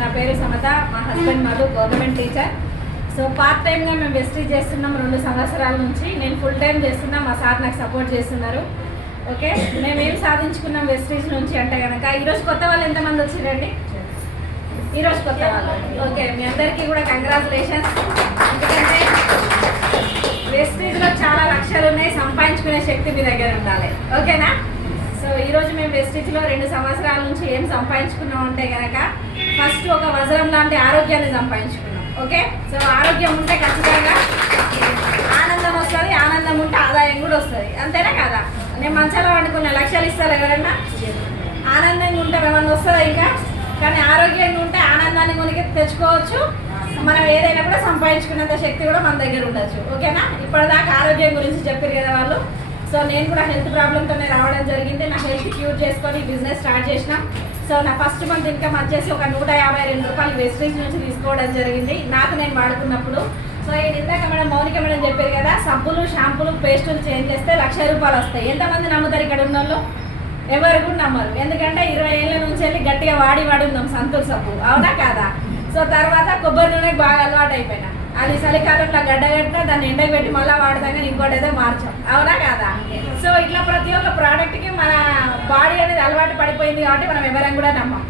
నా పేరు సమత, మా husband Madhu government teacher. So part టైమ్గా మేము వెస్టీజ్ చేస్తున్నాం 2 సంవత్సరాల నుంచి. నేను ఫుల్ టైం చేస్తున్నా, మా సార్ నాకు సపోర్ట్ చేస్తున్నారు. ఓకే, మేము ఏం సాధించుకున్నాం వెస్టీజ్ నుంచి అంటే కనుక ఈరోజు కొత్త వాళ్ళు ఎంతమంది వచ్చిరండి? ఈరోజు కొత్త వాళ్ళు. ఓకే, మీ అందరికీ కూడా కంగ్రాచులేషన్స్. ఎందుకంటే వెస్టీజ్లో చాలా లక్షలు ఉన్నాయి, సంపాదించుకునే శక్తి మీ దగ్గర ఉండాలి. ఓకేనా? సో ఈరోజు మేము వెస్టీజ్లో 2 సంవత్సరాల నుంచి ఏం సంపాదించుకున్నాం అంటే కనుక ఫస్ట్ ఒక వజ్రం లాంటి ఆరోగ్యాన్ని సంపాదించుకున్నాం. ఓకే, సో ఆరోగ్యం ఉంటే ఖచ్చితంగా ఆనందం వస్తుంది, ఆనందం ఉంటే ఆదాయం కూడా వస్తుంది. అంతేనా కదా? నేను మంచాలో వండుకున్న లక్షలు ఇస్తారు ఎవరన్నా. ఆనందంగా ఉంటే ఏమన్నా వస్తుంది ఇంకా, కానీ ఆరోగ్యంగా ఉంటే ఆనందాన్ని కొనికి తెచ్చుకోవచ్చు. మనం ఏదైనా కూడా సంపాదించుకునేంత శక్తి కూడా మన దగ్గర ఉండొచ్చు. ఓకేనా? ఇప్పటిదాకా ఆరోగ్యం గురించి చెప్పారు కదా వాళ్ళు. సో నేను కూడా హెల్త్ ప్రాబ్లంతోనే రావడం జరిగింది. నా హెల్త్ క్యూర్ చేసుకొని బిజినెస్ స్టార్ట్ చేసిన. సో నా ఫస్ట్ మంత్ ఇన్కమ్ వచ్చేసి ఒక 152 రూపాయలు వెస్టీజ్ నుంచి తీసుకోవడం జరిగింది నాకు నేను వాడుకున్నప్పుడు. సో ఇందాక మేడం మౌనిక మేడం చెప్పారు కదా, సబ్బులు షాంపూలు పేస్టులు చేంజ్ చేస్తే 1,00,000 రూపాయలు వస్తాయి. ఎంతమంది నమ్ముతారు ఇక్కడ ఉన్న వాళ్ళు? ఎవరు కూడా నమ్మరు. ఎందుకంటే 20 ఏళ్ళ నుంచి వెళ్ళి గట్టిగా వాడి ఉన్నాం సంతూర్ సబ్బు. అవునా కాదా? సో తర్వాత కొబ్బరి నూనెకి బాగా అలవాటు అయిపోయినా. అది చలికాలంలో గడ్డగట్టినా దాన్ని ఎండకు పెట్టి మళ్ళీ వాడతాం, కానీ ఇంకోటి ఏదో మార్చాం. అవునా కాదా? సో ఇట్లా ప్రతి ఒక్క ప్రోడక్ట్కి మన బాడీ అనేది అలవాటు పడిపోయింది కాబట్టి మనం ఎవరం కూడా నమ్మం.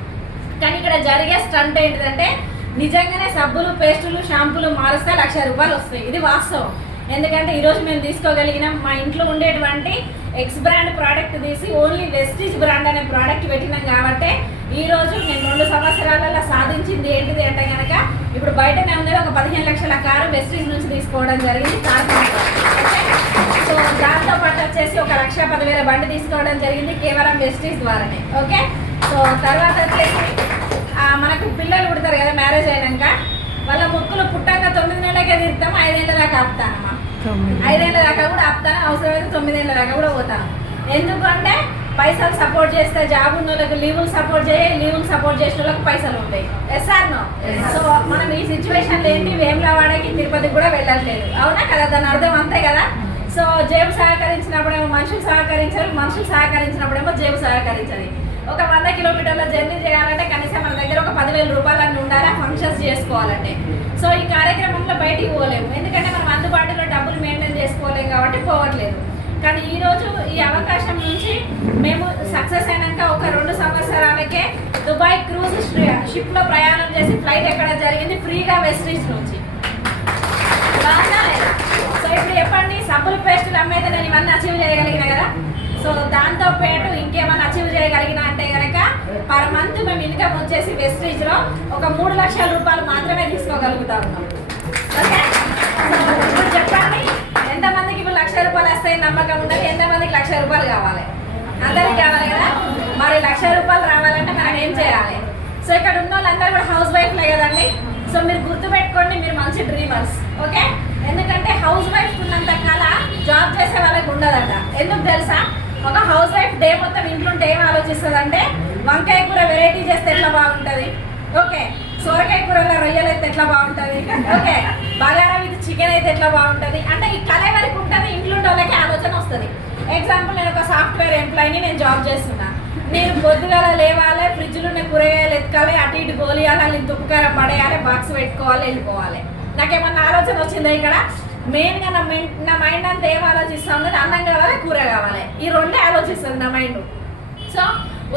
కానీ ఇక్కడ జరిగే స్టంట్ ఏంటిదంటే నిజంగానే సబ్బులు పేస్టులు షాంపూలు మారుస్తే 1,00,000 రూపాయలు వస్తాయి. ఇది వాస్తవం. ఎందుకంటే ఈరోజు మేము తీసుకోగలిగినాం. మా ఇంట్లో ఉండేటువంటి ఎక్స్ బ్రాండ్ ప్రోడక్ట్ తీసి ఓన్లీ వెస్టీజ్ బ్రాండ్ అనే ప్రోడక్ట్ పెట్టినాం కాబట్టి ఈరోజు నేను 2 సంవత్సరాలలో సాధించింది ఏంటిది అంటే కనుక ఇప్పుడు బయటనే ఉన్నది ఒక 15 లక్షల కారు వెస్టీజ్ నుంచి తీసుకోవడం జరిగింది. సో దాంతో పాటు వచ్చేసి ఒక 1,10,000 బండి తీసుకోవడం జరిగింది కేవలం వెస్టీజ్ ద్వారానే. ఓకే, సో తర్వాత వచ్చేసి మనకు పిల్లలు పుడతారు కదా మ్యారేజ్ అయినాక, వాళ్ళ మొక్కులు పుట్టాక 9 నెలలకే తీరుతాం, 5 ఏళ్ళ దాకా ఆపుతానమ్మా. 5 ఏళ్ళ దాకా కూడా ఆపుతాను, అవసరమైతే 9 ఏళ్ళ దాకా కూడా పోతాను. ఎందుకంటే పైసలు సపోర్ట్ చేస్తే జాబ్ ఉన్న వాళ్ళకి లీవులు సపోర్ట్ చేయాలి, లీవులు సపోర్ట్ చేసిన వాళ్ళకి పైసలు ఉంటాయి. Yes are no? సో మనం ఈ సిచ్యువేషన్లో ఏంటి, వేములవాడకి తిరుపతికి కూడా వెళ్ళట్లేదు. అవునా కదా? దాని అర్థం అంతే కదా. సో జేబు సహకరించినప్పుడేమో మనుషులు సహకరించారు, మనుషులు సహకరించినప్పుడేమో జేబు సహకరించాలి. ఒక 100 కిలోమీటర్ల జర్నీ చేయాలంటే కనీసం మన దగ్గర ఒక 10,000 రూపాయలు అన్నీ ఉండాలి ఫంక్షన్స్ చేసుకోవాలంటే. సో ఈ కార్యక్రమంలో బయటికి పోలేము, ఎందుకంటే మనం అందుబాటులో డబ్బులు మెయింటైన్ చేసుకోలేము కాబట్టి పోవట్లేదు. కానీ ఈరోజు ఈ అవకాశం నుంచి మేము సక్సెస్ అయినాక ఒక 2 సంవత్సరాలకే దుబాయ్ క్రూజ్ షిప్లో ప్రయాణం చేసి ఫ్లైట్ ఎక్కడం జరిగింది ఫ్రీగా వెస్టీజ్ నుంచి. బాగా లేదా? సో ఇప్పుడు చెప్పండి, సబ్బులు పేస్టులు అమ్మేది నేను ఇవన్నీ అచీవ్ చేయగలిగిన కదా. సో దాంతో పాటు ఇంకేమైనా అచీవ్ చేయగలిగిన అంటే కనుక పర్ మంత్ మేము ఇన్కమ్ వచ్చేసి వెస్టీజ్లో ఒక 3 లక్షల రూపాయలు మాత్రమే తీసుకోగలుగుతా ఉన్నాం. ఓకే, ఇప్పుడు చెప్పండి ఎంతమందికి ఇప్పుడు 1,00,000 రూపాయలు వస్తాయి నమ్మకం ఉన్నది? ఎంతమందికి 1,00,000 రూపాయలు కావాలి? అందరికి కావాలి కదా. మరి 1,00,000 రూపాయలు రావాలంటే మనం ఏం చేయాలి? సో ఇక్కడ ఉన్న వాళ్ళందరూ కూడా హౌస్ వైఫ్లే కదండి. సో మీరు గుర్తుపెట్టుకోండి, మీరు మంచి డ్రీమర్స్. ఓకే, ఎందుకంటే హౌస్ వైఫ్ ఉన్నంత కళ జాబ్ చేసే వాళ్ళకి ఉండదట. ఎందుకు తెలుసా? ఒక హౌస్ వైఫ్ డే మొత్తం ఇంట్లో ఉంటే ఏం ఆలోచిస్తుంది అంటే వంకాయ కూర వెరైటీ చేస్తే ఎట్లా బాగుంటుంది, ఓకే, సొరకాయ కూరలో రొయ్యలు అయితే ఎట్లా బాగుంటుంది, ఓకే, బగారా విత్ చికెన్ అయితే ఎట్లా బాగుంటుంది అంటే ఈ కళ వరకు ఉంటుంది. ఇంట్లో వాళ్ళకి ఆలోచన వస్తుంది. ఎగ్జాంపుల్, నేను ఒక సాఫ్ట్వేర్ ఎంప్లాయీని, నేను జాబ్ చేస్తున్నా. నేను పొద్దుగాల లేవాలి, ఫ్రిడ్జ్లో ఉన్న కూరగాయలు ఎత్తుకోవాలి, అటు ఇటు గోలియాలి, అలా దుప్పుకారం పడేయాలి, బాక్స్ పెట్టుకోవాలి, వెళ్ళిపోవాలి. నాకేమన్నా ఆలోచన వచ్చిందా? ఇక్కడ మెయిన్గా నా మైండ్ అంతా ఏం ఆలోచిస్తుంది? అన్నం కావాలి, కూర కావాలి, ఈ 2 ఆలోచిస్తుంది నా మైండ్. సో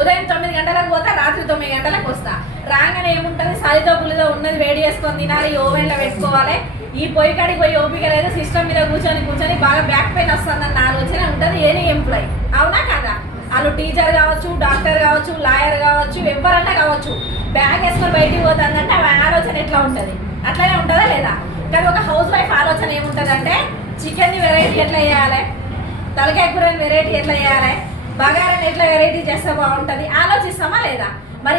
ఉదయం 9 గంటలకు పోతా, రాత్రి 9 గంటలకు వస్తా. రాగానే ఏముంటుంది, సరితో పులితో ఉన్నది వేడి చేసుకొని తినాలి, ఓవెన్లో పెట్టుకోవాలి. ఈ పొయ్యి కాడికి పోయి ఓపిక లేదు, సిస్టమ్ మీద కూర్చొని బాగా బ్యాక్ పెయిన్ వస్తుందన్న ఆలోచన ఉంటుంది ఏని ఎంప్లాయ్. అవునా కదా? వాళ్ళు టీచర్ కావచ్చు, డాక్టర్ కావచ్చు, లాయర్ కావచ్చు, ఎవరన్నా కావచ్చు, బ్యాగ్ వేసుకొని బయటికి పోతుందంటే ఆ ఆలోచన ఎట్లా ఉంటుంది? అట్లనే ఉంటుందా లేదా? కానీ ఒక హౌస్ వైఫ్ ఆలోచన ఏముంటుంది అంటే చికెన్ని వెరైటీ ఎట్లా చేయాలి, తలకాయ కూరని వెరైటీ ఎట్లా చేయాలి, బగారాన్ని ఎట్లా వెరైటీ చేస్తే బాగుంటుంది, ఆలోచిస్తామా లేదా? మరి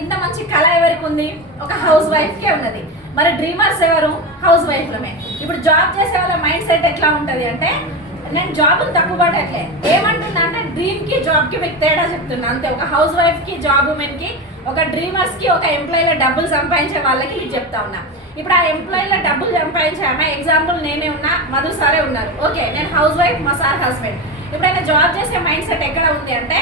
ఇంత మంచి కళ ఎవరికి ఉంది? ఒక హౌస్ వైఫ్కే ఉన్నది. మరి డ్రీమర్స్ ఎవరు? హౌస్ వైఫ్లమే. ఇప్పుడు జాబ్ చేసే వాళ్ళ మైండ్ సెట్ ఎట్లా ఉంటుంది అంటే నేను జాబ్ని తక్కువ పడట్లే, ఏమంటున్నా అంటే డ్రీమ్కి జాబ్కి మీకు తేడా చెప్తున్నా అంతే. ఒక హౌస్ వైఫ్కి, జాబ్ ఉమెన్కి, ఒక డ్రీమర్స్కి, ఒక ఎంప్లాయీలో డబ్బులు సంపాదించే వాళ్ళకి మీకు చెప్తా ఉన్నా. ఇప్పుడు ఆ ఎంప్లాయీలో డబ్బులు సంపాదించామా? ఎగ్జాంపుల్ నేనే ఉన్నా, మధు సారే ఉన్నారు. ఓకే, నేను హౌస్ వైఫ్, మా సార్ హస్బెండ్. ఇప్పుడు ఆయన జాబ్ చేసే మైండ్ సెట్ ఎక్కడ ఉంది అంటే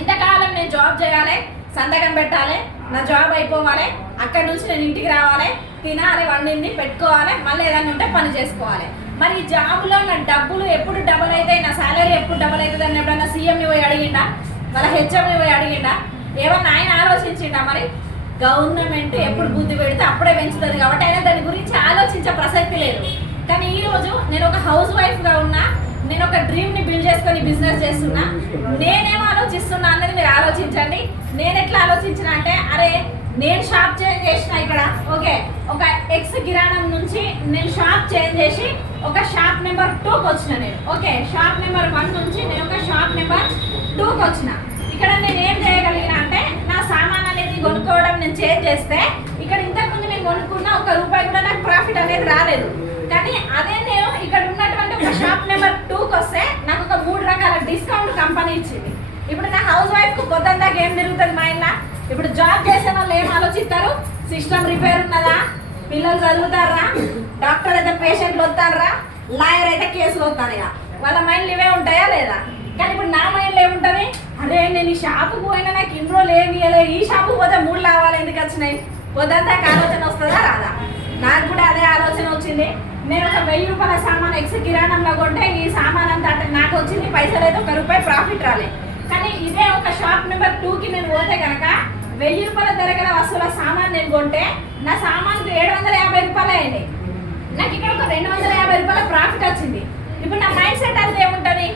ఇంతకాలం నేను జాబ్ చేయాలి, సంతకం పెట్టాలి, నా జాబ్ అయిపోవాలి, అక్కడి నుంచి నేను ఇంటికి రావాలి, తినాలి, వండింది పెట్టుకోవాలి, మళ్ళీ ఏదైనా ఉంటే పని చేసుకోవాలి. మరి ఈ జాబ్లో నా డబ్బులు ఎప్పుడు డబల్ అవుతాయి, నా సాలరీ ఎప్పుడు డబల్ అవుతుంది అని ఎప్పుడన్నా సీఎంని పోయి అడిగిండా, వాళ్ళ హెచ్ఎంని పోయి అడిగిండా, ఏమన్నా ఆయన ఆలోచించిండా? మరి గవర్నమెంట్ ఎప్పుడు బుద్ధి పెడితే అప్పుడే పెంచుతుంది కాబట్టి అయినా దాని గురించి ఆలోచించే ప్రసక్తి లేదు. కానీ ఈరోజు నేను ఒక హౌస్ వైఫ్గా ఉన్నా, నేను ఒక డ్రీమ్ని బిల్డ్ చేసుకొని బిజినెస్ చేస్తున్నా. నేనేం ఆలోచిస్తున్నా అన్నది మీరు ఆలోచించండి. నేను ఎట్లా ఆలోచించిన అంటే, అరే నేను షాప్ చేంజ్ చేసిన ఇక్కడ, ఓకే, ఒక ఎక్స్ కిరాణం నుంచి నేను షాప్ చేంజ్ చేసి ఒక షాప్ నెంబర్ 2కి వచ్చిన నేను. ఓకే, షాప్ నెంబర్ 1 నుంచి నేను ఒక షాప్ నెంబర్ 2కి వచ్చిన. ఇక్కడ నేను ఏం చేయగలిగిన అంటే, నా సామాన్ అనేది కొనుక్కోవడం నేను చేంజ్ చేస్తే ఇక్కడ ఇంతకుముందు నేను కొనుక్కున్న ₹1 కూడా నాకు ప్రాఫిట్ అనేది రాలేదు. కానీ అదే నేను ఇక్కడ ఉన్నటువంటి ఒక షాప్ నెంబర్ 2కి వస్తే నాకు ఒక 3 రకాల డిస్కౌంట్ కంపెనీ ఇచ్చింది. ఇప్పుడు నా హౌస్ వైఫ్కు పొద్దున్న ఏం తిరుగుతుంది మా ఇంట్లో? ఇప్పుడు జాబ్ చేసే వాళ్ళు ఏం ఆలోచిస్తారు? సిస్టమ్ రిపేర్ ఉన్నదా, పిల్లలు చదువుతారా, డాక్టర్ అయితే పేషెంట్లు వస్తారా, లాయర్ అయితే కేసులు వస్తారా, వాళ్ళ మైండ్లు ఇవే ఉంటాయా లేదా? కానీ ఇప్పుడు నా మైండ్లో ఏముంటుంది? అరే నేను ఈ షాపుకు పోయినా నాకు ఇన్ని రోజులు ఏమి ఇవ్వలేదు, ఈ షాపుకు పోతే 3 లాభాలు ఎందుకు వచ్చినాయి? పొద్దుంతా ఆలోచన వస్తుందా రాదా? నాకు కూడా అదే ఆలోచన వచ్చింది. నేను ఒక ₹1000 సామాన్ ఎక్స్ కిరాణంలో కొంటే ఈ సామాన్ అంతా అంటే నాకు వచ్చింది పైసలు అయితే ₹1 ప్రాఫిట్ రాలేదు. కానీ ఇదే ఒక షాప్ నెంబర్ 2కి నేను పోతే కనుక ₹1000 ధర గల వస్తువుల సామాన్ నేను కొంటే నా సామాన్కి ₹750 అయింది. నాకు ఇక్కడ ఒక ₹250 ప్రాఫిట్ వచ్చింది. ఇప్పుడు నా మైండ్ సెట్ అంతా ఏముంటుంది?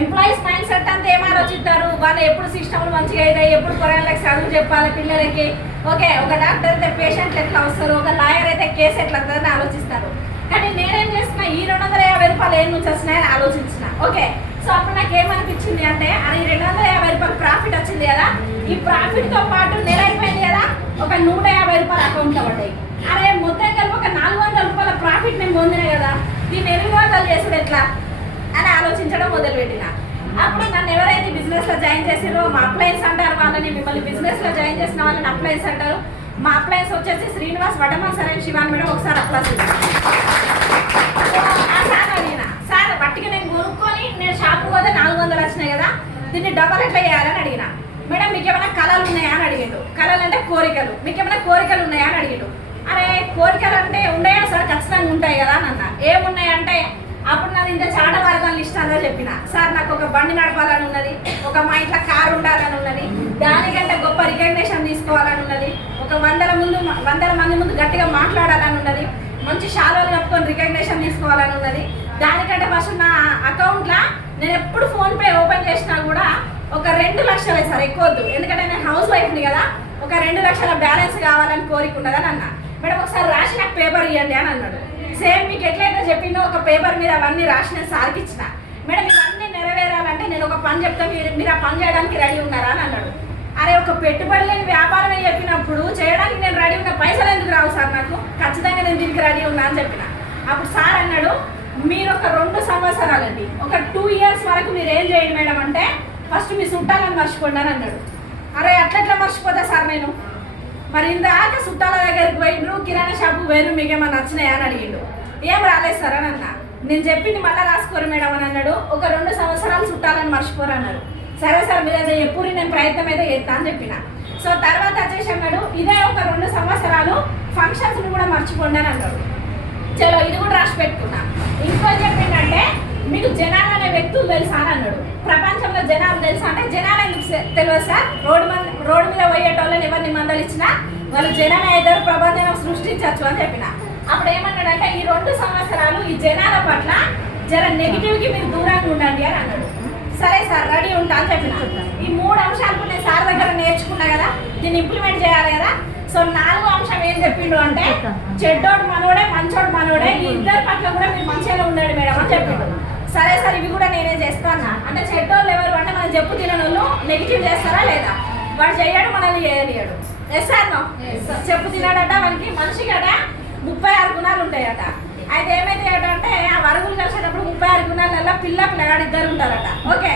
ఎంప్లాయీస్ మైండ్ సెట్ అంతా ఏం ఆలోచిస్తారు? వాళ్ళు ఎప్పుడు సిస్టమ్లు మంచిగా అవుతాయి, ఎప్పుడు కొరేళ్ళకి చదువు చెప్పాలి పిల్లలకి, ఓకే, ఒక డాక్టర్ అయితే పేషెంట్లు ఎట్లా వస్తారు, ఒక లాయర్ అయితే కేసు ఎట్లా వస్తుందని ఆలోచిస్తారు. కానీ నేనేం చేస్తున్నా, ఈ ₹250 ఏం నుంచి వచ్చినాయని ఆలోచించిన. ఓకే, సో అప్పుడు నాకు ఏమనిపించింది అంటే, అది ₹250 ప్రాఫిట్ వచ్చింది కదా, ఈ ప్రాఫిట్తో పాటు నెల అయిపోయింది కదా, ఒక ₹150 అకౌంట్లో పడ్డాయి. అరే మొత్తం కలిపి ఒక ₹400 ప్రాఫిట్ నేను పొందిన కదా, దీన్ని 800 చేసుడు ఎట్లా అని ఆలోచించడం మొదలుపెట్టిన. అప్పుడు నన్ను ఎవరైతే బిజినెస్లో జాయిన్ చేసిరో మా అప్లయన్స్ అంటారు వాళ్ళని, మిమ్మల్ని బిజినెస్లో జాయిన్ చేసిన వాళ్ళని అప్లయన్స్ అంటారు. మా అప్లయన్స్ వచ్చేసి శ్రీనివాస్, వడమా సరైన శివాన్ మేడం. ఒకసారి అప్లాస్ సార్ అడిగిన, సార్ బట్టికి నేను కొనుక్కొని నేను షాప్కి పోతే 400 వచ్చినాయి కదా, దీన్ని డబల్ ఎట్లా చేయాలని అడిగిన. మేడం మీకు ఏమైనా కళలు ఉన్నాయా అని అడిగిండు. కళలు అంటే కోరికలు, మీకు ఏమైనా కోరికలు ఉన్నాయా అని అడిగిండు. అరే కోరికలు అంటే ఉన్నాయా సార్? ఖచ్చితంగా ఉంటాయి కదా అని అన్న. ఏమున్నాయంటే, అప్పుడు నాది ఇంత చాట వరదాలు లిస్ట్ అంతా చెప్పిన. సార్ నాకు ఒక బండి నడపాలని ఉన్నది, ఒక మా ఇంట్లో కారు ఉండాలని ఉన్నది, దానికంటే గొప్ప రికగ్నేషన్ తీసుకోవాలని ఉన్నది, ఒక 100 మంది ముందు గట్టిగా మాట్లాడాలని ఉన్నది, మంచి శాలువాలు కప్పుకొని రికగ్నేషన్ తీసుకోవాలని ఉన్నది. దానికంటే ఫస్ట్ నా అకౌంట్లో నేను ఎప్పుడు ఫోన్పే ఓపెన్ చేసినా కూడా ఒక 2 లక్షలే సార్, ఎక్కువ వద్దు, ఎందుకంటే నేను హౌస్ వైఫ్ని కదా, ఒక 2 లక్షల బ్యాలెన్స్ కావాలని కోరిక ఉన్నదని అన్న. మేడం ఒకసారి రాసి నాకు పేపర్ ఇవ్వండి అని అన్నాడు. సేమ్ మీకు ఎట్లయితే చెప్పిందో ఒక పేపర్ మీద అవన్నీ రాసి నేను సార్కి ఇచ్చిన. మేడం ఇవన్నీ నెరవేరాలంటే నేను ఒక పని చెప్తా, మీరు ఆ పని చేయడానికి రెడీ ఉన్నారా అని అన్నాడు. అరే ఒక పెట్టుబడి లేని వ్యాపారమే చెప్పినప్పుడు చేయడానికి నేను రెడీ ఉన్న, పైసలు ఎందుకు రావు సార్ నాకు? ఖచ్చితంగా నేను దీనికి రెడీ ఉన్నా అని చెప్పిన. అప్పుడు సార్ అన్నాడు, మీరు ఒక 2 సంవత్సరాలండి, ఒక 2 ఇయర్స్ వరకు మీరు ఏం చేయండి మేడం అంటే, ఫస్ట్ మీ చుట్టాలను మర్చిపోండి అని అన్నాడు. అరే అట్లెట్లా మర్చిపోతా సార్ నేను? మరి ఇందాక చుట్టాల దగ్గరికి పోయిండ్రు, కిరాణా షాపుకి పోయిన, మీకేమన్నా నచ్చినాయా అని అడిగిండు. ఏం రాలేదు సార్ అని అన్నా. నేను చెప్పింది మళ్ళీ రాసుకోరు మేడం అని అన్నాడు. ఒక 2 సంవత్సరాలు చుట్టాలని మర్చిపోరు అన్నారు. సరే సార్ మీరు అయితే ఎప్పుడు నేను ప్రయత్నం అయితే చేస్తా అని చెప్పిన. సో తర్వాత వచ్చేసి అన్నాడు, ఇదే ఒక 2 సంవత్సరాలు ఫంక్షన్స్ని కూడా మర్చిపోండి అని అన్నాడు. చలో ఇది కూడా రాసి పెట్టుకున్నా. ఇంకో చెప్పిందంటే, మీకు జనాలు అనే వ్యక్తులు తెలుసా అని అన్నాడు. ప్రపంచంలో జనాలు తెలుసా అంటే, జనాలు ఎందుకు తెలియదు సార్? రోడ్డు మీద పోయేటోళ్ళని ఎవరిని మందలు ఇచ్చినా వాళ్ళు జనాలు అవుతారు, ప్రపంచం సృష్టించవచ్చు అని చెప్పిన. అప్పుడు ఏమన్నాడంటే, ఈ 2 సంవత్సరాలు ఈ జనాల పట్ల జర నెగిటివ్కి మీరు దూరంగా ఉండండి అని అన్నాడు. సరే సార్ రెడీ ఉంటా అని చెప్పిన. ఈ 3 అంశాలు నేను సార్ దగ్గర నేర్చుకున్నా కదా, దీన్ని ఇంప్లిమెంట్ చేయాలి కదా. సో 4వ అంశం ఏం చెప్పిండు అంటే, చెడ్డోడు మనోడే, మంచోడు మనోడే, ఈ ఇద్దరి పట్ల కూడా మీరు మంచిగా ఉండండి మేడం అని చెప్పిండు. సరే సార్ ఇవి కూడా నేనే చేస్తాను అంటే, చెడ్డోళ్ళు ఎవరు అంటే మనం చెప్పు తినను నెగిటివ్ చేస్తారా లేదా? వాడు చేయడు, మనల్ని చేయలేడు. Yes sir no? చెప్పు తినడట, మనకి మనిషి కదా 36 గుణాలు ఉంటాయట. అయితే ఏమైతే అంటే, ఆ వరుగులు కలిసేటప్పుడు 36 గుణాలలో పిల్లగాడు 2 ఉంటారట. ఓకే,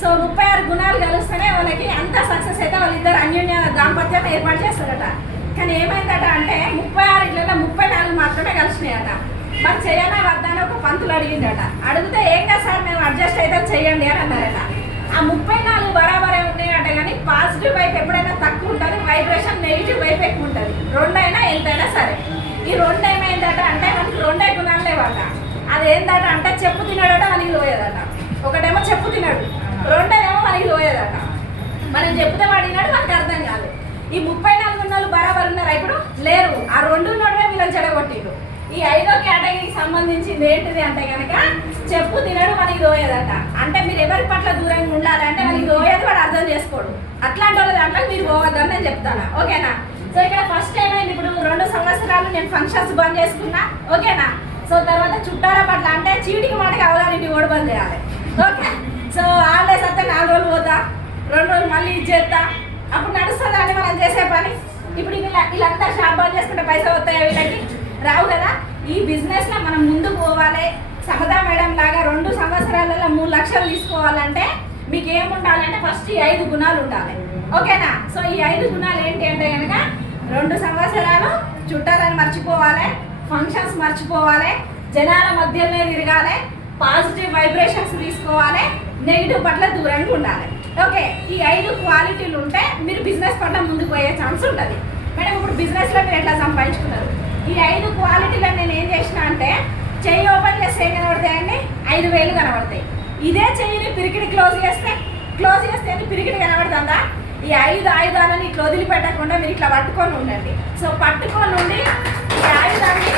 సో 36 గుణాలు కలిస్తేనే వాళ్ళకి అంత సక్సెస్ అయితే వాళ్ళిద్దరు అన్యోన్య దాంపత్యం ఏర్పాటు చేస్తారట. కానీ ఏమైందట అంటే, 36 ఇళ్ళలో 34 మాత్రమే కలిసినాయట. మరి చేయాలా వద్దా అని ఒక పంతులు అడిగిందట. అడిగితే ఏం కదా సార్ మేము అడ్జస్ట్ అయితే చెయ్యండి అని అన్నారట. ఆ 34 బరాబరే ఉన్నాయంటే కానీ పాజిటివ్ వైపు ఎప్పుడైనా తక్కువ ఉంటుంది, వైబ్రేషన్ నెగిటివ్ వైపు ఎక్కువ ఉంటుంది. రెండైనా ఎంతైనా సరే. ఈ రెండు ఏమైందట అంటే మనకి రెండే గుణాలు లేవట. అది ఏంటట అంటే చెప్పు తినడట మనకి లోయేదట. ఒకటేమో చెప్పు తినడు, రెండేమో మనకి లోయేదట. మనం చెప్తే వాడినాడు మనకు అర్థం కాదు. ఈ 34 ఉన్నోళ్ళు బరాబర్ ఉన్నారా? ఇప్పుడు లేరు. ఆ రెండు ఉన్నోడే వీళ్ళని చెడగొట్టిండు. ఈ 5వ కేటగిరీకి సంబంధించింది ఏంటిది అంటే కనుక చెప్పు తినడు మనకి దోయేదట. అంటే మీరు ఎవరి పట్ల దూరంగా ఉండాలంటే మనకి దోయేది వాడు అర్థం చేసుకోడు. అట్లాంటి వాళ్ళ దాంట్లో మీరు పోవద్దని నేను చెప్తాను. ఓకేనా? సో ఇక్కడ ఫస్ట్ ఏమైంది, ఇప్పుడు 2 సంవత్సరాలు నేను ఫంక్షన్స్ బంద్ చేసుకున్నా. ఓకేనా? సో తర్వాత చుట్టాల పట్ల అంటే చీటికి మాటకి అవగారింటి ఓడి బంద్ చేయాలి. ఓకే. సో హాలిడేస్ వస్తే 4 రోజులు పోతా, 2 రోజులు మళ్ళీ ఇది చేస్తా. అప్పుడు నడుస్తుంది అండి మనం చేసే పని. ఇప్పుడు వీళ్ళంతా షాప్ బంద్ చేసుకుంటే పైసలు వస్తాయా? వీళ్ళకి రావు కదా. ఈ బిజినెస్లో మనం ముందుకు పోవాలి. సమదా మేడం లాగా 2 సంవత్సరాలలో 3 లక్షలు తీసుకోవాలంటే మీకు ఏముండాలంటే ఫస్ట్ ఈ 5 గుణాలు ఉండాలి. ఓకేనా? సో ఈ 5 గుణాలు ఏంటి అంటే కనుక 2 సంవత్సరాలు చుట్టాలని మర్చిపోవాలి, ఫంక్షన్స్ మర్చిపోవాలి, జనాల మధ్యలోనే తిరగాలి, పాజిటివ్ వైబ్రేషన్స్ తీసుకోవాలి, నెగిటివ్ పట్ల దూరంగా ఉండాలి. ఓకే. ఈ 5 క్వాలిటీలు ఉంటే మీరు బిజినెస్ పట్ల ముందుకు పోయే ఛాన్స్ ఉంటుంది. మేడం ఇప్పుడు బిజినెస్లో మీరు ఎట్లా సంపాదించుకున్నారు? ఈ 5 క్వాలిటీలను నేను ఏం చేసిన అంటే చెయ్యి ఓపెన్ చేస్తే ఏం కనబడతాయండి? 5,000 కనబడతాయి. ఇదే చెయ్యిని పిరికిడి క్లోజ్ చేస్తే పిరికిడి కనబడుతుందా? ఈ 5 ఆయుధాలని ఇట్లా వదిలిపెట్టకుండా మీరు ఇట్లా పట్టుకొని ఉండండి. సో పట్టుకొని ఉండి ఈ ఆయుధాన్ని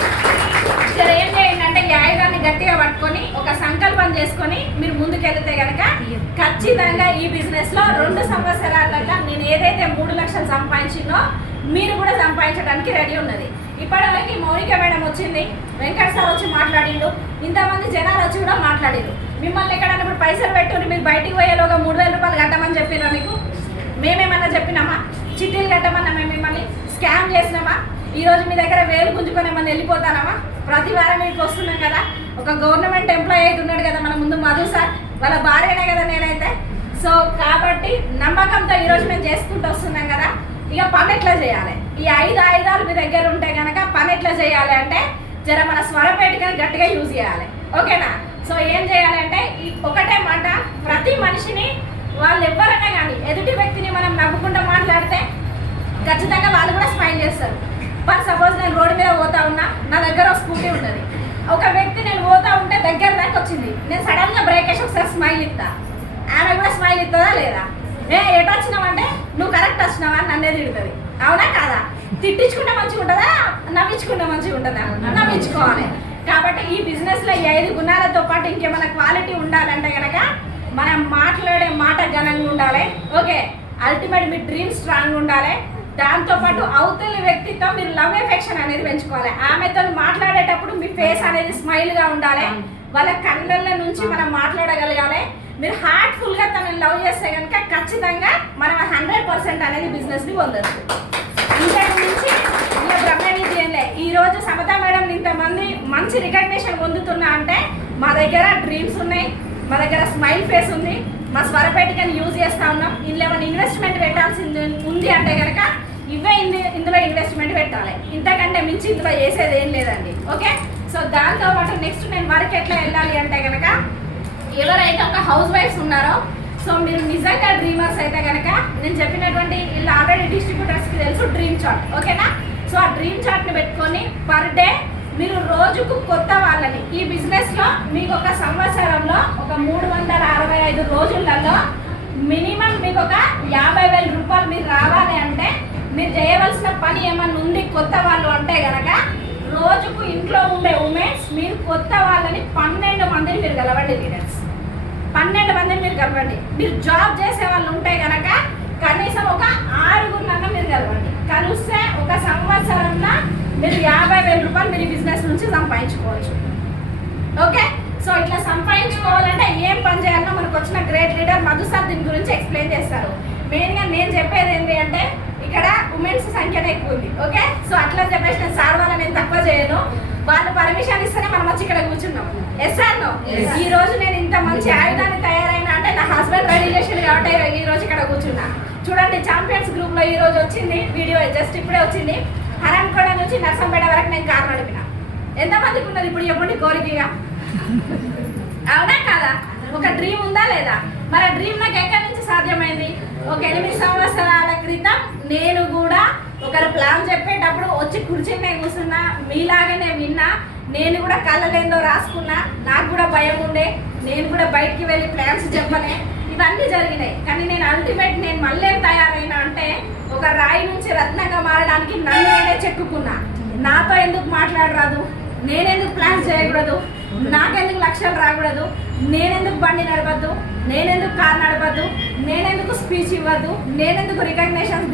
ఏం చేయండి అంటే ఈ ఆయుధాన్ని గట్టిగా పట్టుకొని ఒక సంకల్పం చేసుకొని మీరు ముందుకెళ్తే కనుక ఖచ్చితంగా ఈ బిజినెస్లో 2 సంవత్సరాలలో నేను ఏదైతే 3 లక్షలు సంపాదించిందో మీరు కూడా సంపాదించడానికి రెడీ ఉన్నది. ఇప్పటివరకు మౌనిక మేడం వచ్చింది, వెంకట సార్ వచ్చి మాట్లాడిండు, ఇంతమంది జనాలు వచ్చి కూడా మాట్లాడిండు. మిమ్మల్ని ఎక్కడన్నా ఇప్పుడు పైసలు పెట్టుకుని మీరు బయటికి పోయేలోగా 3,000 రూపాయలు కట్టమని చెప్పినా మీకు? మేమేమన్నా చెప్పినామా? చిట్టీలు కట్టమన్నా మేము మిమ్మల్ని స్కామ్ చేసినామా? ఈరోజు మీ దగ్గర వేలు గుంజుకొని ఏమన్నా వెళ్ళిపోతానామా? ప్రతి వారం మీకు వస్తున్నాం కదా. ఒక గవర్నమెంట్ ఎంప్లాయీ అయితే ఉన్నాడు కదా మన ముందు, మధు సార్, వాళ్ళ భార్యనే కదా నేనైతే. సో కాబట్టి నమ్మకంతో ఈరోజు మేము చేసుకుంటూ వస్తున్నాం కదా. ఇక పని ఎట్లా చేయాలి? ఈ 5 ఆయుధాలు మీ దగ్గర ఉంటే కనుక పని ఎట్లా చేయాలి అంటే జర మన స్వరపేటికని గట్టిగా యూజ్ చేయాలి. ఓకేనా? సో ఏం చేయాలంటే ఈ ఒకటే మాట, ప్రతి మనిషిని వాళ్ళు ఎవరైనా కానీ ఎదుటి వ్యక్తిని మనం నవ్వుకుంటూ మాట్లాడితే ఖచ్చితంగా వాళ్ళు కూడా స్మైల్ చేస్తారు. ఫర్ సపోజ్ నేను రోడ్డు మీద పోతా ఉన్నా, నా దగ్గర ఒక స్కూటీ ఉన్నది, ఒక వ్యక్తి నేను పోతా ఉంటే దగ్గర దాకా వచ్చింది, నేను సడన్గా బ్రేక్ వేసి ఒకసారి స్మైల్ ఇస్తా, ఆమె కూడా స్మైల్ ఇస్తుందా లేదా? ఎటు వచ్చినావంటే నువ్వు కరెక్ట్ వచ్చినావా అని నన్నే తిడుతుంది. అవునా కాదా? తిట్టించుకుంటే మంచిగా ఉంటుందా, నవ్వించుకుంటే మంచిగా ఉంటుందా? నవ్వించుకోవాలి. కాబట్టి ఈ బిజినెస్లో ఈ 5 గుణాలతో పాటు ఇంకేమైనా క్వాలిటీ ఉండాలంటే కనుక మనం మాట్లాడే మాట ఘనంగా ఉండాలి. ఓకే. అల్టిమేట్ మీ డ్రీమ్ స్ట్రాంగ్ ఉండాలి. దాంతోపాటు అవతలి వ్యక్తితో మీరు లవ్ ఎఫెక్షన్ అనేది పెంచుకోవాలి. ఆమెతో మాట్లాడేటప్పుడు మీ ఫేస్ అనేది స్మైల్గా ఉండాలి. వాళ్ళ కళ్ళ నుంచి మనం మాట్లాడగలగాలి. మీరు హార్ట్ఫుల్గా తనని లవ్ చేస్తే కనుక ఖచ్చితంగా మనం 100% అనేది బిజినెస్ని పొందచ్చు. ఇంతకు మించి ఇలా బ్రహ్మవిద్య ఏం లే. ఈరోజు సమతా మేడం ఇంతమంది మంచి రికగ్నిషన్ పొందుతున్నా అంటే మా దగ్గర డ్రీమ్స్ ఉన్నాయి, మా దగ్గర స్మైల్ ఫేస్ ఉంది, మా స్వరపేటికని యూజ్ చేస్తూ ఉన్నాం. ఇందులో ఏమైనా ఇన్వెస్ట్మెంట్ పెట్టాల్సింది ఉంది అంటే కనుక ఇందులో ఇన్వెస్ట్మెంట్ పెట్టాలి. ఇంతకంటే మించి ఇందులో చేసేది ఏం లేదండి. ఓకే. సో దాంతోపాటు నెక్స్ట్ నేను వర్క్ ఎట్లా వెళ్ళాలి అంటే కనుక ఎవరైతే ఒక హౌస్ వైఫ్స్ ఉన్నారో, సో మీరు నిజంగా డ్రీమర్స్ అయితే కనుక నేను చెప్పినటువంటి వీళ్ళు ఆల్రెడీ డిస్ట్రిబ్యూటర్స్కి తెలుసు డ్రీమ్ చార్ట్. ఓకేనా? సో ఆ డ్రీమ్ చార్ట్ని పెట్టుకొని పర్ డే మీరు రోజుకు కొత్త వాళ్ళని ఈ బిజినెస్లో మీకు ఒక సంవత్సరంలో ఒక 365 రోజులలో మినిమం మీకు ఒక 50,000 రూపాయలు మీరు రావాలి అంటే మీరు చేయవలసిన పని ఏమన్నా ఉంది కొత్త వాళ్ళు అంటే కనుక రోజుకు ఇంట్లో ఉండే ఉమెన్స్ మీరు కొత్త వాళ్ళని 12 మందిని మీరు కలవండి. లీడర్స్ 12 మందిని మీరు కలవండి. మీరు జాబ్ చేసే వాళ్ళు ఉంటే కనుక కనీసం ఒక 6 మీరు కలవండి. కలిస్తే ఒక సంవత్సరంలో మీరు 50,000 రూపాయలు మీరు బిజినెస్ నుంచి సంపాదించుకోవచ్చు. ఓకే. సో ఇట్లా సంపాదించుకోవాలంటే ఏం పని చేయాలన్నా మనకు వచ్చిన గ్రేట్ లీడర్ మధు సార్ దీని గురించి ఎక్స్ప్లెయిన్ చేస్తారు. మెయిన్గా నేను చెప్పేది ఏంటి అంటే ఇక్కడ ఉమెన్స్ సంఖ్యనే ఎక్కువ ఉంది. ఓకే. సో అట్లా చెప్పేసి నేను సార్ వాళ్ళని నేను తక్కువ చేయను. వాళ్ళు పర్మిషన్ ఇస్తేనే మనం వచ్చి ఇక్కడ కూర్చున్నాం. Yes sir no? ఈ రోజు నేను ఇంత మంచి ఆయుధాన్ని తయారైనా అంటే నా హస్బెండ్ రెడీ చేసింది కాబట్టి ఈ రోజు ఇక్కడ కూర్చున్నా. చూడండి ఛాంపియన్స్ గ్రూప్లో ఈ రోజు వచ్చింది వీడియో, జస్ట్ ఇప్పుడే వచ్చింది. హరంకొండ నుంచి నర్సంపేట వరకు నేను కారు నడిపిన. ఎంతమందికి ఉన్నది ఇప్పుడు చెప్పండి కోరికగా? అవునా కాదా? ఒక డ్రీమ్ ఉందా లేదా? మరి డ్రీమ్ నాకు ఎక్కడి నుంచి సాధ్యమైంది? ఒక 8 సంవత్సరాల క్రితం నేను కూడా ఒకరు ప్లాన్ చెప్పేటప్పుడు వచ్చి కూర్చునే కూర్చున్నా, మీలాగానే విన్నా, నేను కూడా కళ్ళలేందో రాసుకున్నా, నాకు కూడా భయం ఉండే, నేను కూడా బయటికి వెళ్ళి ప్లాన్స్ చెప్పనే, ఇవన్నీ జరిగినాయి. కానీ నేను అల్టిమేట్ నేను మళ్ళీ తయారైనా అంటే ఒక రాయి నుంచి రత్నంగా మారడానికి నన్ను నేనే చెక్కుకున్నా. నాతో ఎందుకు మాట్లాడరాదు, నేనెందుకు ప్లాన్స్ చేయకూడదు, నాకెందుకు లక్ష్యాలు రాకూడదు, నేనెందుకు బండి నడపద్దు, నేనెందుకు కార్ నడపద్దు, నేనెందుకు స్పీచ్ ఇవ్వద్దు, నేనెందుకు రికగ్నేషన్స్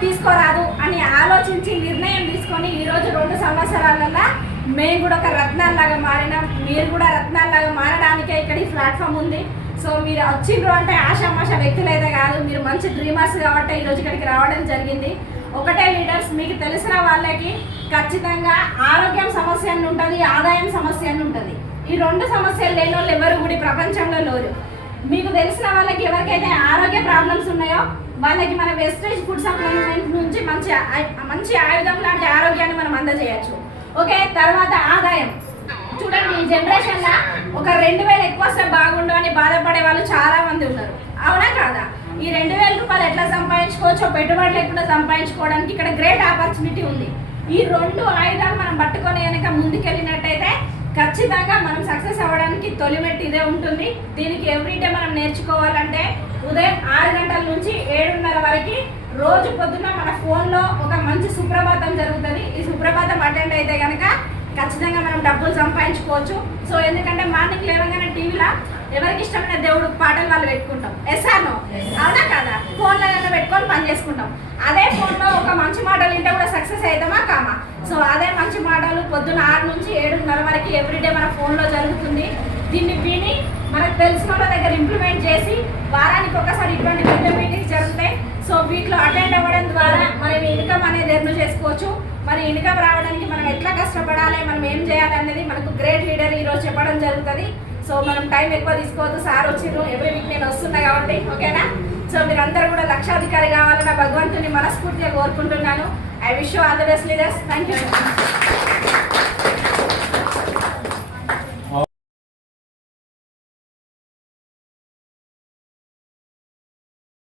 తీసుకోరాదు అని ఆలోచించి నిర్ణయం తీసుకొని ఈరోజు 2 సంవత్సరాలలో మేము కూడా ఒక రత్నాల్లాగా మారినాం. మీరు కూడా రత్నాల్లాగా మారడానికే ఇక్కడ ఈ ప్లాట్ఫామ్ ఉంది. సో మీరు వచ్చిండ్రు అంటే ఆశామాష వ్యక్తులైతే కాదు, మీరు మంచి డ్రీమర్స్ కాబట్టి ఈరోజు ఇక్కడికి రావడం జరిగింది. ఒకటే లీడర్స్, మీకు తెలిసిన వాళ్ళకి ఖచ్చితంగా ఆరోగ్యం సమస్య అని ఉంటుంది, ఆదాయం సమస్య అని ఉంటుంది. ఈ 2 సమస్యలు లేని వాళ్ళు ఎవరు కూడా ప్రపంచంలో లేరు. మీకు తెలిసిన వాళ్ళకి ఎవరికైతే ఆరోగ్య ప్రాబ్లమ్స్ ఉన్నాయో వాళ్ళకి మన వెస్టేజ్ ఫుడ్ సప్లిమెంట్ నుంచి మంచి ఆయుధం లాంటి ఆరోగ్యాన్ని మనం అందజేయచ్చు. ఓకే, తర్వాత ఆదాయం. చూడండి, ఈ జనరేషన్లో ఒక 2000 ఎక్కువ వస్తే బాగుండు అని బాధపడే వాళ్ళు చాలా మంది ఉన్నారు. అవునా కాదా? ఈ 2000 రూపాయలు ఎట్లా సంపాదించుకోవచ్చో పెట్టుబడి లేకుండా సంపాదించుకోవడానికి ఇక్కడ గ్రేట్ ఆపర్చునిటీ ఉంది. ఈ 2 ఆయుధాలు మనం పట్టుకొని కనుక ముందుకెళ్ళినట్టయితే ఖచ్చితంగా మనం సక్సెస్ అవ్వడానికి తొలిమెట్టు ఇదే ఉంటుంది. దీనికి ఎవ్రీడే మనం నేర్చుకోవాలంటే ఉదయం 6 గంటల నుంచి 7:30 వరకు రోజు పొద్దున మన ఫోన్లో ఒక మంచి సుప్రభాతం జరుగుతుంది. ఈ సుప్రభాతం అటెండ్ అయితే కనుక ఖచ్చితంగా మనం డబ్బులు సంపాదించుకోవచ్చు. సో ఎందుకంటే మార్నింగ్ లేవగానే టీవీలో ఎవరికి ఇష్టమైన దేవుడు పాటలు వాళ్ళు పెట్టుకుంటాం. ఎస్ఆర్నో అవునా కదా? ఫోన్లో పెట్టుకొని పని చేసుకుంటాం. అదే ఫోన్లో ఒక మంచి మాటలు వింటే కూడా సక్సెస్ అవుతామా కామా? సో అదే మంచి మాటలు పొద్దున 6 నుంచి 7:30 వరకు ఎవ్రీడే మన ఫోన్లో జరుగుతుంది. దీన్ని విని మనకు తెలిసిన వాళ్ళ దగ్గర ఇంప్లిమెంట్ చేసి వారానికి ఒకసారి ఇటువంటి పెద్ద మీటింగ్స్ జరుగుతాయి. సో వీటిలో అటెండ్ అవ్వడం ద్వారా మనం ఇన్కమ్ అనేది ఎర్న్ చేసుకోవచ్చు. మరి ఇన్కమ్ రావడానికి మనం ఎట్లా కష్టపడాలి, మనం ఏం చేయాలి అనేది మనకు గ్రేట్ లీడర్ ఈరోజు చెప్పడం జరుగుతుంది. సో మనం టైం ఎక్కువ తీసుకోవద్దు. సార్ వచ్చిండ్రు, ఎవ్రీ వీక్ నేను వస్తున్నా కాబట్టి, ఓకేనా? సో మీరందరూ కూడా లక్షాధికారి కావాలని భగవంతుని మనస్ఫూర్తిగా కోరుకుంటున్నాను. I wish you all the best leaders. Thank you.